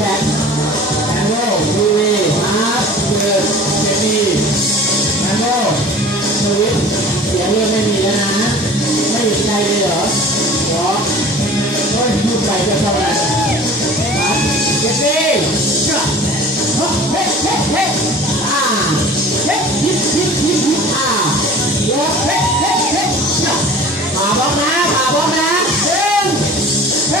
แท็กแอนโร่ดูวีฮาร์ดเกิดเจนี่แอนโร่สวิตเสียงเรื่องไม่มีแล้วนะ ไม่เห็นใจเลยเหรอหรอโอ้ยพูดไปก็เท่านั้นฮาร์ดเจนี่จ้ะเฮ้เฮ้เฮ้เฮ้อ่าเฮ้ฮิตฮิตฮิตฮิตอ่าเฮ้เฮ้เฮ้จ้ะขาบล็อกนะขาบล็อกนะหนึ่งเฮ้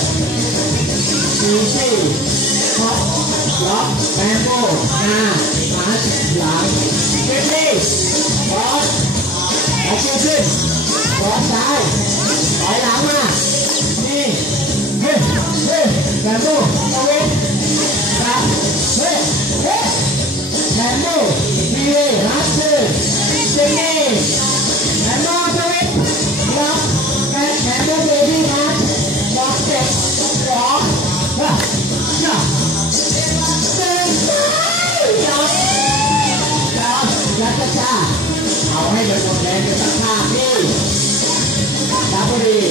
สองเจ็ดวายเจ็ดดีเลเกอร์ไปสามล็อกจอบเฮ้ยจ้าเอวายสปอร์ตล็อกเอวายซิกแซกขึ้น ดูสิท็อปล็อกแมงโก้หน้ามาร์ชหลังเฟรนลี่บอสเอาคิวขึ้นบอสซ้ายถอยหลังมานี่เฮ้ยเฮ้ยแมงโก้เอาเว้นครับเฮ้ยเฮ้ยแมงโก้ดีเลยฮัทเชอร์เจนนี่ เอาให้เป็นหมดแรงกันสักห้าที่จ้าพอดี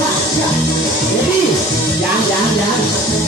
dạ dạ dạ. Dạ